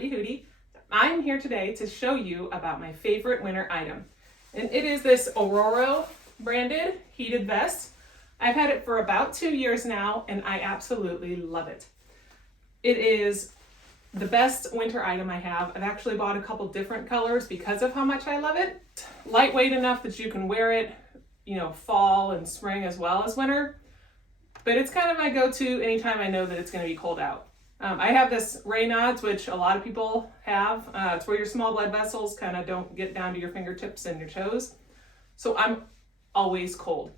Happy Hootie. I'm here today to show you about my favorite winter item. And it is this ORORO branded heated vest. I've had it for about 2 years now and I absolutely love it. It is the best winter item I have. I've actually bought a couple different colors because of how much I love it. Lightweight enough that you can wear it, fall and spring as well as winter. But it's kind of my go-to anytime I know that it's going to be cold out. I have this RAYNAUDS, which a lot of people have. It's where your small blood vessels kind of don't get down to your fingertips and your toes. So I'm always cold.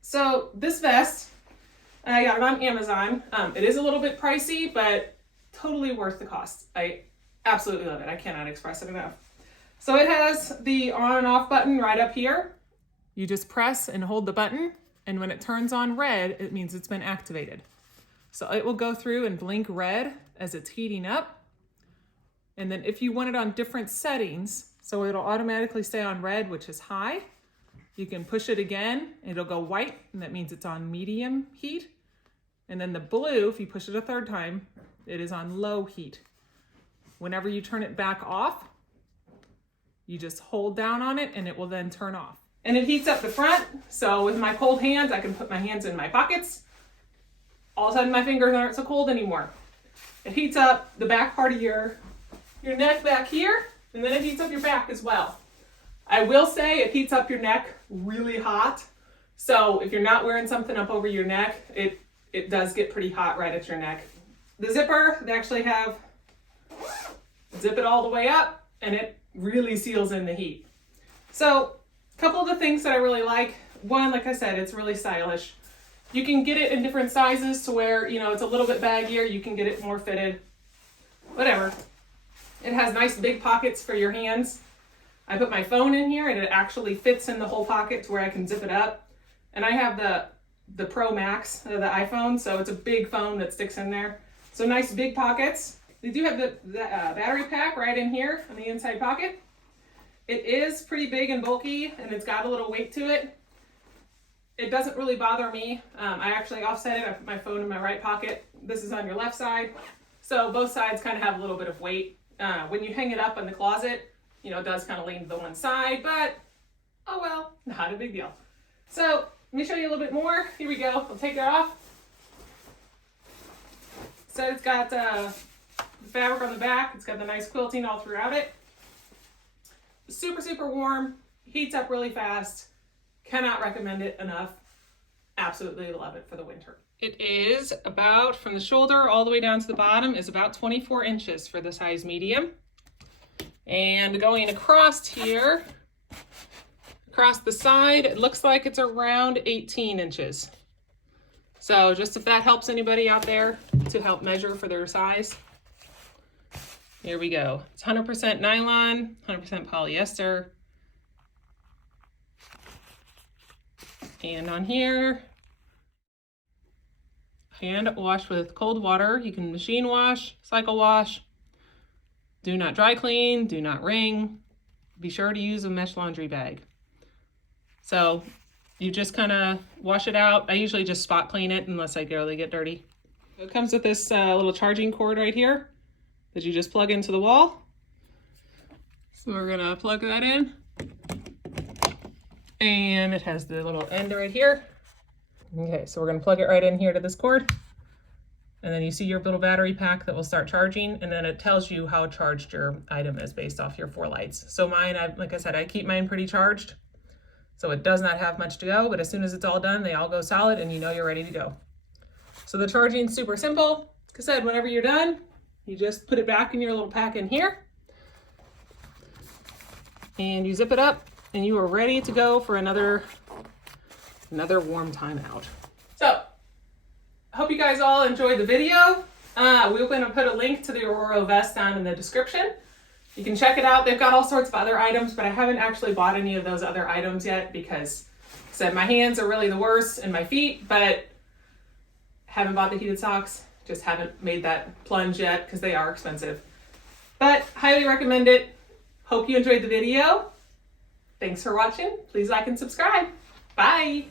So this vest, I got it on Amazon. It is a little bit pricey, but totally worth the cost. I absolutely love it. I cannot express it enough. So it has the on and off button right up here. You just press and hold the button, and when it turns on red, it means it's been activated. So it will go through and blink red as it's heating up. And then if you want it on different settings, so it'll automatically stay on red, which is high, you can push it again, it'll go white, and that means it's on medium heat. And then the blue, if you push it a third time, it is on low heat. Whenever you turn it back off, you just hold down on it and it will then turn off. And it heats up the front, so with my cold hands, I can put my hands in my pockets. All of a sudden my fingers aren't so cold anymore. It heats up the back part of your neck back here, and then it heats up your back as well. I will say it heats up your neck really hot. So if you're not wearing something up over your neck, it does get pretty hot right at your neck. The zipper, they actually have, zip it all the way up, and it really seals in the heat. So a couple of the things that I really like. One, like I said, it's really stylish. You can get it in different sizes to where, it's a little bit baggier. You can get it more fitted, whatever. It has nice big pockets for your hands. I put my phone in here and it actually fits in the whole pocket to where I can zip it up. And I have the Pro Max, the iPhone, so it's a big phone that sticks in there. So nice big pockets. They do have the battery pack right in here on the inside pocket. It is pretty big and bulky and it's got a little weight to it. It doesn't really bother me. I actually offset it. I put my phone in my right pocket. This is on your left side. So both sides kind of have a little bit of weight. When you hang it up in the closet, it does kind of lean to the one side, but oh well, not a big deal. So let me show you a little bit more. Here we go. I'll take it off. So it's got the fabric on the back. It's got the nice quilting all throughout it. Super, super warm. Heats up really fast. Cannot recommend it enough. Absolutely love it for the winter. It is about, from the shoulder all the way down to the bottom, is about 24 inches for the size medium. And going across here, across the side, it looks like it's around 18 inches. So just if that helps anybody out there to help measure for their size. Here we go. It's 100% nylon, 100% polyester. And on here, hand wash with cold water. You can machine wash, cycle wash. Do not dry clean, do not wring. Be sure to use a mesh laundry bag. So you just kind of wash it out. I usually just spot clean it unless I really get dirty. It comes with this little charging cord right here that you just plug into the wall. So we're gonna plug that in. And it has the little end right here. Okay, so we're gonna plug it right in here to this cord. And then you see your little battery pack that will start charging, and then it tells you how charged your item is based off your 4 lights. So mine, like I said, I keep mine pretty charged. So it does not have much to go, but as soon as it's all done, they all go solid and you're ready to go. So the charging's super simple. Like I said, whenever you're done, you just put it back in your little pack in here. And you zip it up. And you are ready to go for another warm time out. So, I hope you guys all enjoyed the video. We're going to put a link to the ORORO vest down in the description. You can check it out. They've got all sorts of other items, but I haven't actually bought any of those other items yet because, like I said, my hands are really the worst and my feet, but haven't bought the heated socks. Just haven't made that plunge yet because they are expensive. But highly recommend it. Hope you enjoyed the video. Thanks for watching. Please like and subscribe. Bye.